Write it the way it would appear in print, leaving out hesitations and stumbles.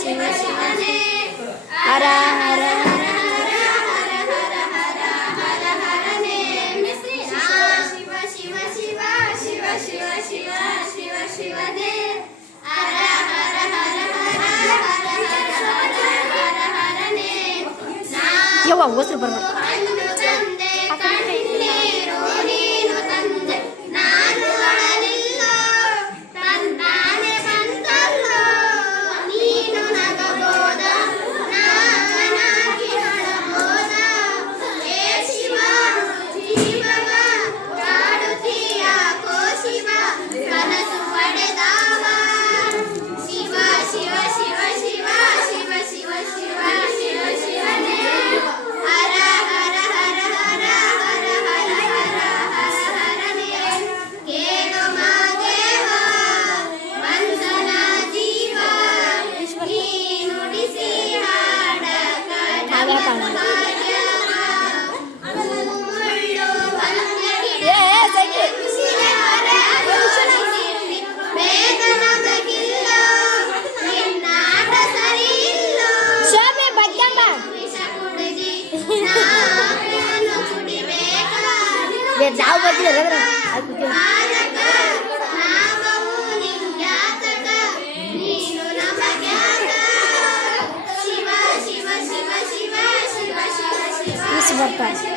ಶಿವ ಶಿವನೇ ಹರ ಹರ ಹರ ಹರ ಹರ ಹರ ಹರ ಹರನೇ ಶಿವ ಶಿವ ಶಿವ ಶಿವ ಶಿವ ಶಿವ ಶಿವ ಶಿವನೇ ಹರ ಹರ ಹರ ಹರ ಹರ ಹರ ಹರ ಹರನೇ ಯವ್ವ ಹೋಸ್ರು ಬರ್ಬೇಕು ತಂದೆ ಕಣ್ಣೀರು ನೀನು ತಂದೆ ನಾನು ಅಳಲಿಲ್ಲ ತಂದಾನೆ ಬಂದಲ್ಲೋ ನೀನು ನಗಬೋದ ನಾನಾಗಿ ಅಳಬೋದ ಹೇ ಶಿವ ಜೀವವ ಕಾಡುತ್ತೀಯ ಕೋ ಶಿವ ಕನಸು ಪಡೆದವ ಶಿವ ಶಿವ ಶಿವ ಶಿವ ಶಿವ ಶಿವ ಶಿವ ಶಿವ ಶಿವನೇ ಹರ ಹರ ಹರ ಹರ ಹರ ಹರ ಹರ ಹರ ಹರನೇ ಕೇಳು ಮಾದೇವ ವಂದನ ಜೀವ ನೀ ನುಡಿಸಿ ಹಾಡ ಕಡಮ ಭಾಗ್ಯವ ಮುಳ್ಳು ಬಂದಗಿಡ ಶಿವರ ಯೋಚಿಸಿರ್ತಿ ಬೇಗ ನಮಗಿಲ್ಲ ನಿನ್ನಾಟ ಸರಿಯಿಲ್ಲ ಶೋಭೆ ಬಜ್ಜಮ್ಮ ವಿಷ ಕುಡಿದಿ ನಾನು ಕುಡಿಬೇಕ ನಾವು ಬರ್ತೀವಿ ಬಾಲಕ ನಾಮವು ನಿಂಗ್ಯಾತಕ ನೀನು ನಮಗ್ಯಾತ ಶಿವ ಶಿವ ಶಿವ ಶಿವ ಶಿವ ಶಿವ ಶಿವ ಬರ್ತಾರೆ